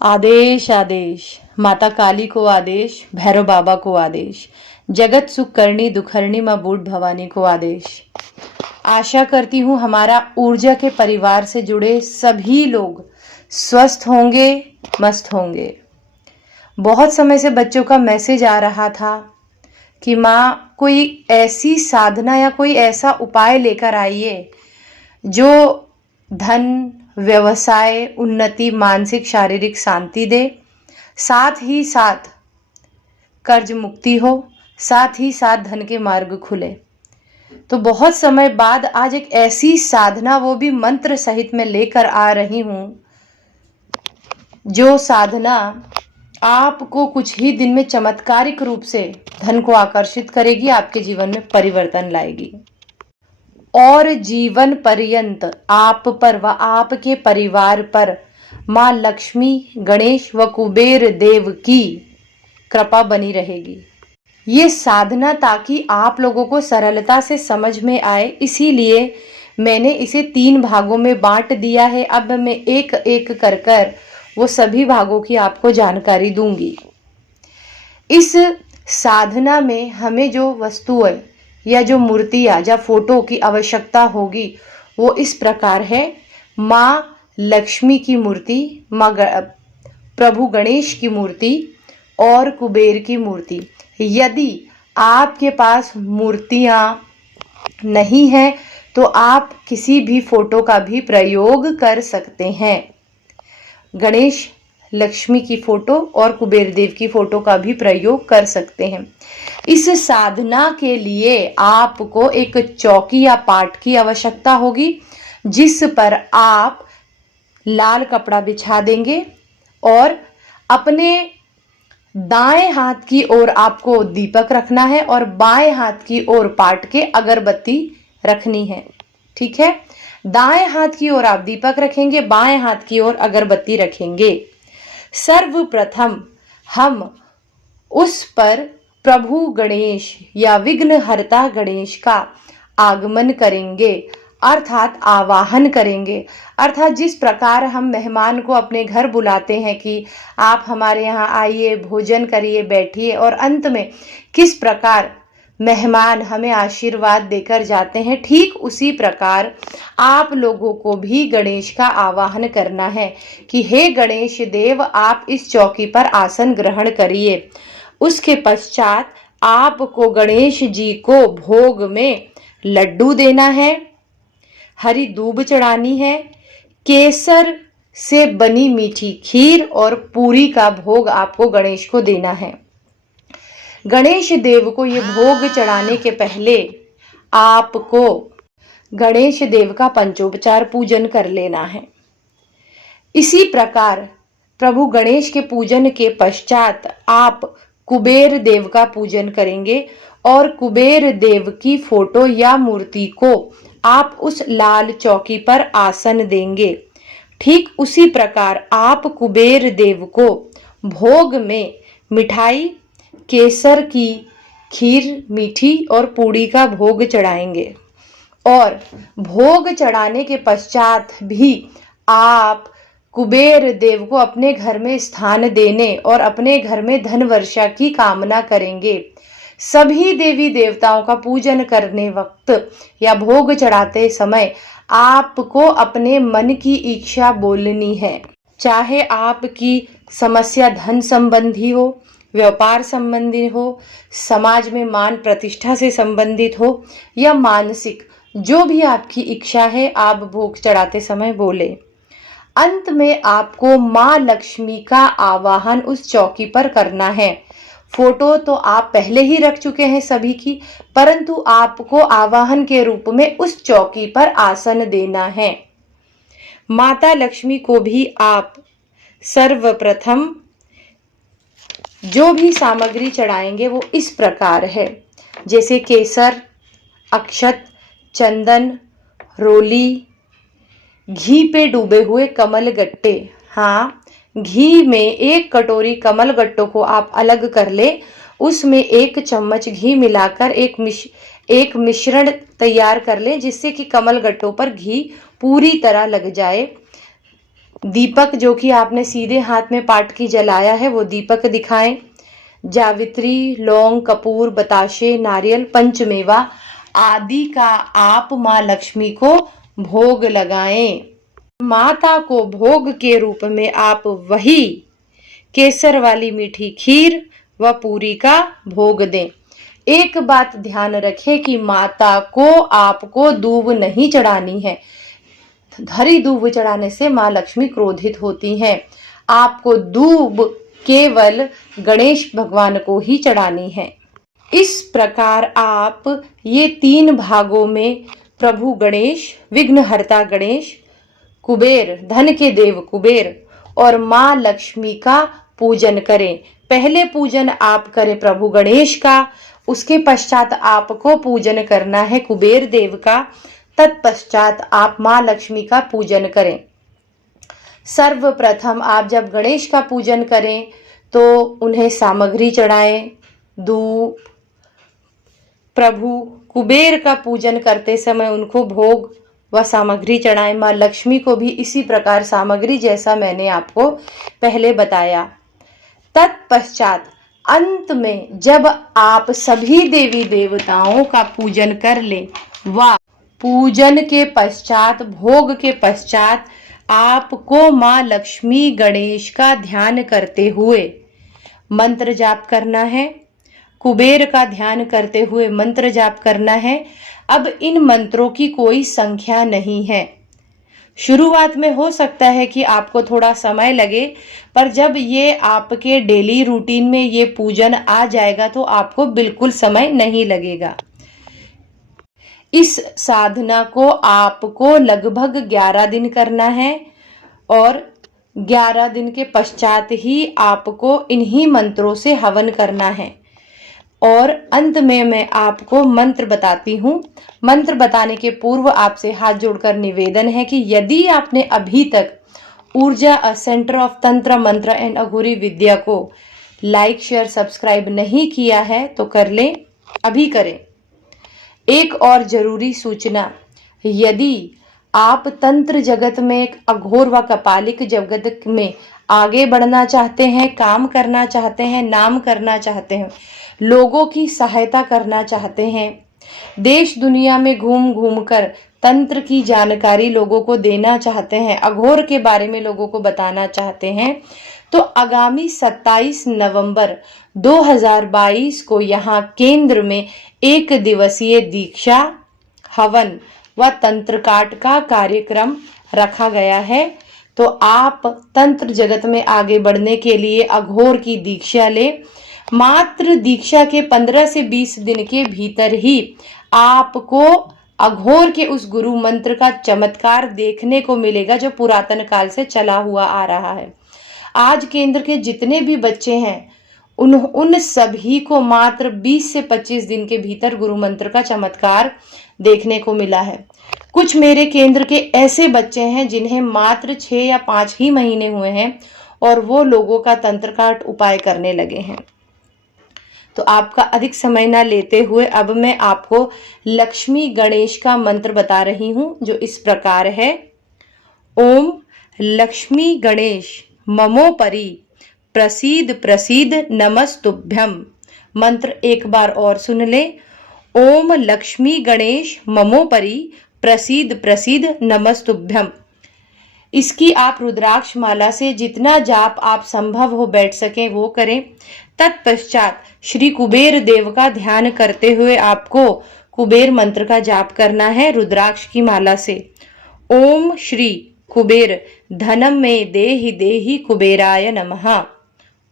आदेश आदेश, माता काली को आदेश, भैरव बाबा को आदेश, जगत सुख करनी दुखहरणी माँ बूढ़ भवानी को आदेश। आशा करती हूँ हमारा ऊर्जा के परिवार से जुड़े सभी लोग स्वस्थ होंगे, मस्त होंगे। बहुत समय से बच्चों का मैसेज आ रहा था कि माँ कोई ऐसी साधना या कोई ऐसा उपाय लेकर आइए जो धन, व्यवसाय, उन्नति, मानसिक शारीरिक शांति दे, साथ ही साथ कर्ज मुक्ति हो, साथ ही साथ धन के मार्ग खुले। तो बहुत समय बाद आज एक ऐसी साधना, वो भी मंत्र सहित मैं लेकर आ रही हूँ, जो साधना आपको कुछ ही दिन में चमत्कारिक रूप से धन को आकर्षित करेगी, आपके जीवन में परिवर्तन लाएगी और जीवन पर्यंत आप पर व आपके परिवार पर माँ लक्ष्मी, गणेश व कुबेर देव की कृपा बनी रहेगी। ये साधना ताकि आप लोगों को सरलता से समझ में आए, इसीलिए मैंने इसे 3 भागों में बांट दिया है। अब मैं एक एक कर वो सभी भागों की आपको जानकारी दूंगी। इस साधना में हमें जो वस्तुएं या जो मूर्तियाँ या फोटो की आवश्यकता होगी वो इस प्रकार है। माँ लक्ष्मी की मूर्ति, माँ प्रभु गणेश की मूर्ति और कुबेर की मूर्ति। यदि आपके पास मूर्तियाँ नहीं हैं तो आप किसी भी फोटो का भी प्रयोग कर सकते हैं। गणेश, लक्ष्मी की फोटो और कुबेर देव की फोटो का भी प्रयोग कर सकते हैं। इस साधना के लिए आपको एक चौकी या पाट की आवश्यकता होगी, जिस पर आप लाल कपड़ा बिछा देंगे और अपने दाएं हाथ की ओर आपको दीपक रखना है और बाएं हाथ की ओर पाट के अगरबत्ती रखनी है। ठीक है, दाएं हाथ की ओर आप दीपक रखेंगे, बाएं हाथ की ओर अगरबत्ती रखेंगे। सर्वप्रथम हम उस पर प्रभु गणेश या विघ्नहर्ता गणेश का आगमन करेंगे, अर्थात आवाहन करेंगे। अर्थात जिस प्रकार हम मेहमान को अपने घर बुलाते हैं कि आप हमारे यहाँ आइए, भोजन करिए, बैठिए, और अंत में किस प्रकार मेहमान हमें आशीर्वाद देकर जाते हैं, ठीक उसी प्रकार आप लोगों को भी गणेश का आवाहन करना है कि हे गणेश देव, आप इस चौकी पर आसन ग्रहण करिए। उसके पश्चात आपको गणेश जी को भोग में लड्डू देना है, हरी दूब चढ़ानी है, केसर से बनी मीठी खीर और पूरी का भोग आपको गणेश को देना है। गणेश देव को ये भोग चढ़ाने के पहले आपको गणेश देव का पंचोपचार पूजन कर लेना है। इसी प्रकार प्रभु गणेश के पूजन के पश्चात आप कुबेर देव का पूजन करेंगे और कुबेर देव की फोटो या मूर्ति को आप उस लाल चौकी पर आसन देंगे। ठीक उसी प्रकार आप कुबेर देव को भोग में मिठाई, केसर की खीर, मीठी और पूड़ी का भोग चढ़ाएंगे। और भोग चढ़ाने के पश्चात भी आप कुबेर देव को अपने घर में स्थान देने और अपने घर में धन वर्षा की कामना करेंगे। सभी देवी देवताओं का पूजन करने वक्त या भोग चढ़ाते समय आपको अपने मन की इच्छा बोलनी है। चाहे आपकी समस्या धन संबंधी हो, व्यापार संबंधी हो, समाज में मान प्रतिष्ठा से संबंधित हो या मानसिक, जो भी आपकी इच्छा है आप भोग चढ़ाते समय बोले। अंत में आपको माँ लक्ष्मी का आवाहन उस चौकी पर करना है। फोटो तो आप पहले ही रख चुके हैं सभी की, परंतु आपको आवाहन के रूप में उस चौकी पर आसन देना है। माता लक्ष्मी को भी आप सर्वप्रथम जो भी सामग्री चढ़ाएंगे वो इस प्रकार है, जैसे केसर, अक्षत, चंदन, रोली, घी पे डूबे हुए कमल गट्टे। हाँ, घी में 1 कटोरी कमल गट्टों को आप अलग कर ले, उसमें 1 चम्मच घी मिलाकर एक मिश्रण तैयार कर ले, जिससे कि कमल गट्टों पर घी पूरी तरह लग जाए। दीपक जो कि आपने सीधे हाथ में पाठ की जलाया है वो दीपक दिखाएं। जावित्री, लौंग, कपूर, बताशे, नारियल, पंचमेवा आदि का आप माँ लक्ष्मी को भोग लगाएं। माता को भोग के रूप में आप वही केसर वाली मीठी खीर व पूरी का भोग दें। एक बात ध्यान रखें कि माता को आपको दूब नहीं चढ़ानी है। हरी दूब चढ़ाने से माँ लक्ष्मी क्रोधित होती हैं। आपको दूब केवल गणेश भगवान को ही चढ़ानी है। इस प्रकार आप ये 3 भागों में प्रभु गणेश, विघ्नहर्ता गणेश, कुबेर, धन के देव कुबेर और माँ लक्ष्मी का पूजन करें। पहले पूजन आप करें प्रभु गणेश का, उसके पश्चात आपको पूजन करना है कुबेर देव का, तत्पश्चात आप माँ लक्ष्मी का पूजन करें। सर्वप्रथम आप जब गणेश का पूजन करें तो उन्हें सामग्री चढ़ाएं, धूप। प्रभु कुबेर का पूजन करते समय उनको भोग व सामग्री चढ़ाएं। माँ लक्ष्मी को भी इसी प्रकार सामग्री जैसा मैंने आपको पहले बताया। तत्पश्चात अंत में जब आप सभी देवी देवताओं का पूजन कर लें व पूजन के पश्चात, भोग के पश्चात आपको माँ लक्ष्मी गणेश का ध्यान करते हुए मंत्र जाप करना है, कुबेर का ध्यान करते हुए मंत्र जाप करना है। अब इन मंत्रों की कोई संख्या नहीं है। शुरुआत में हो सकता है कि आपको थोड़ा समय लगे, पर जब ये आपके डेली रूटीन में ये पूजन आ जाएगा तो आपको बिल्कुल समय नहीं लगेगा। इस साधना को आपको लगभग 11 दिन करना है और 11 दिन के पश्चात ही आपको इन्हीं मंत्रों से हवन करना है। और अंत में मैं आपको मंत्र बताती हूँ। मंत्र बताने के पूर्व आपसे हाथ जोड़कर निवेदन है कि यदि आपने अभी तक ऊर्जा सेंटर ऑफ तंत्र मंत्र एंड अघोरी विद्या को लाइक, शेयर, सब्सक्राइब नहीं किया है तो कर लें, अभी करें। एक और जरूरी सूचना, यदि आप तंत्र जगत में, एक अघोर व कपालिक जगत में आगे बढ़ना चाहते हैं, काम करना चाहते हैं, नाम करना चाहते हैं, लोगों की सहायता करना चाहते हैं, देश दुनिया में घूम घूम कर तंत्र की जानकारी लोगों को देना चाहते हैं, अघोर के बारे में लोगों को बताना चाहते हैं, तो आगामी 27 नवंबर 2022 को यहाँ केंद्र में 1 दिवसीय दीक्षा, हवन व तंत्र काट का कार्यक्रम रखा गया है। तो आप तंत्र जगत में आगे बढ़ने के लिए अघोर की दीक्षा लें। मात्र दीक्षा के 15 से 20 दिन के भीतर ही आपको अघोर के उस गुरु मंत्र का चमत्कार देखने को मिलेगा जो पुरातन काल से चला हुआ आ रहा है। आज केंद्र के जितने भी बच्चे हैं उन सभी को मात्र 20 से 25 दिन के भीतर गुरु मंत्र का चमत्कार देखने को मिला है। कुछ मेरे केंद्र के ऐसे बच्चे हैं जिन्हें मात्र 6 या 5 ही महीने हुए हैं और वो लोगों का तंत्र काट उपाय करने लगे हैं। तो आपका अधिक समय ना लेते हुए अब मैं आपको लक्ष्मी गणेश का मंत्र बता रही हूं जो इस प्रकार है। ओम लक्ष्मी गणेश ममोपरि प्रसीद प्रसीद नमस्तुभ्यम। मंत्र एक बार और सुन ले। ओम लक्ष्मी गणेश ममोपरि प्रसीद प्रसीद नमस्तुभ्यम। इसकी आप रुद्राक्ष माला से जितना जाप आप संभव हो बैठ सके वो करें। तत्पश्चात श्री कुबेर देव का ध्यान करते हुए आपको कुबेर मंत्र का जाप करना है रुद्राक्ष की माला से। ओम श्री कुबेर धनम में देहि देहि कुबेराय नमः।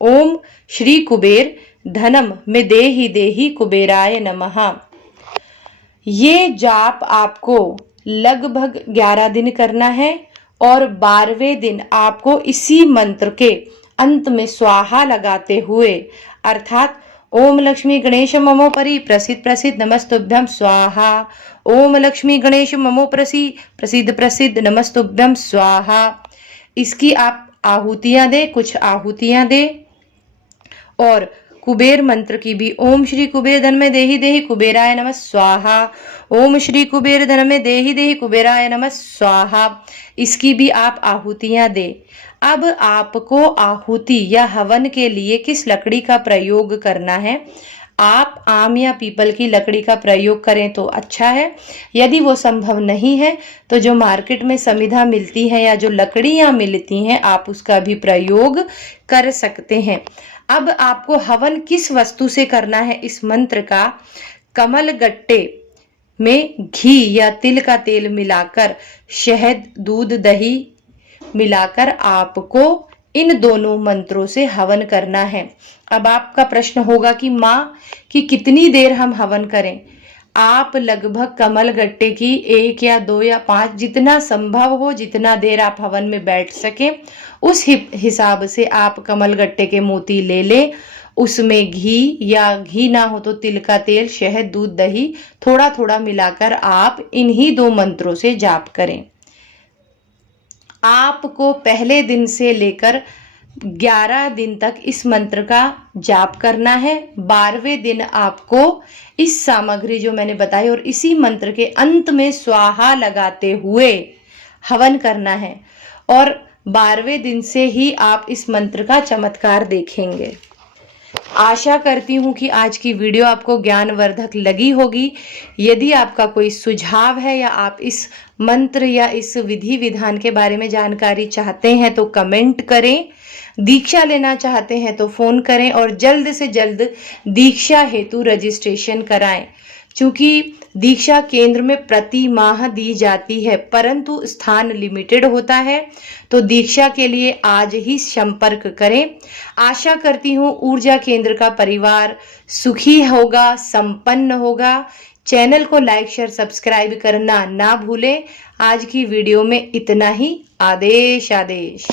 ओम श्री कुबेर धनम में देहि देहि कुबेराय नमः। ये जाप आपको लगभग 11 दिन करना है और 12वें दिन आपको इसी मंत्र के अंत में स्वाहा लगाते हुए अर्थात ओम लक्ष्मी गणेश ममोपरि प्रसिद्ध प्रसिद्ध नमस्तुभ्यम स्वाहा, ओम लक्ष्मी गणेश ममोपरि प्रसिद्ध प्रसिद्ध नमस्तुभ्यम स्वाहा, इसकी आप आहुतियां दें, कुछ आहुतियां दें और कुबेर मंत्र की भी ओम श्री कुबेर धन में देहि देहि कुबेराय नमः स्वाहा, ओम श्री कुबेर धन में देहि देहि कुबेराय नमः स्वाहा, इसकी भी आप आहुतियां दें। अब आपको आहुति या हवन के लिए किस लकड़ी का प्रयोग करना है? आप आम या पीपल की लकड़ी का प्रयोग करें तो अच्छा है। यदि वो संभव नहीं है तो जो मार्केट में समिधा मिलती है या जो लकड़ियां मिलती हैं आप उसका भी प्रयोग कर सकते हैं। अब आपको हवन किस वस्तु से करना है? इस मंत्र का कमल गट्टे में घी या तिल का तेल मिलाकर, शहद, दूध, दही मिलाकर आपको इन दोनों मंत्रों से हवन करना है। अब आपका प्रश्न होगा कि माँ कि कितनी देर हम हवन करें? आप लगभग कमल गट्टे की 1 या 2 या 5 जितना संभव हो, जितना देर आप हवन में बैठ सके उस हिसाब से आप कमल गट्टे के मोती ले लें। उसमें घी या घी ना हो तो तिल का तेल, शहद, दूध, दही थोड़ा थोड़ा मिलाकर आप इन्हीं 2 मंत्रों से जाप करें। आपको पहले दिन से लेकर 11 दिन तक इस मंत्र का जाप करना है। 12वें दिन आपको इस सामग्री जो मैंने बताई और इसी मंत्र के अंत में स्वाहा लगाते हुए हवन करना है और 12वें दिन से ही आप इस मंत्र का चमत्कार देखेंगे। आशा करती हूँ कि आज की वीडियो आपको ज्ञानवर्धक लगी होगी। यदि आपका कोई सुझाव है या आप इस मंत्र या इस विधि विधान के बारे में जानकारी चाहते हैं तो कमेंट करें। दीक्षा लेना चाहते हैं तो फोन करें और जल्द से जल्द दीक्षा हेतु रजिस्ट्रेशन कराएं। चूंकि दीक्षा केंद्र में प्रति माह दी जाती है परंतु स्थान लिमिटेड होता है, तो दीक्षा के लिए आज ही संपर्क करें। आशा करती हूँ ऊर्जा केंद्र का परिवार सुखी होगा, संपन्न होगा। चैनल को लाइक, शेयर, सब्सक्राइब करना ना भूलें। आज की वीडियो में इतना ही। आदेश आदेश।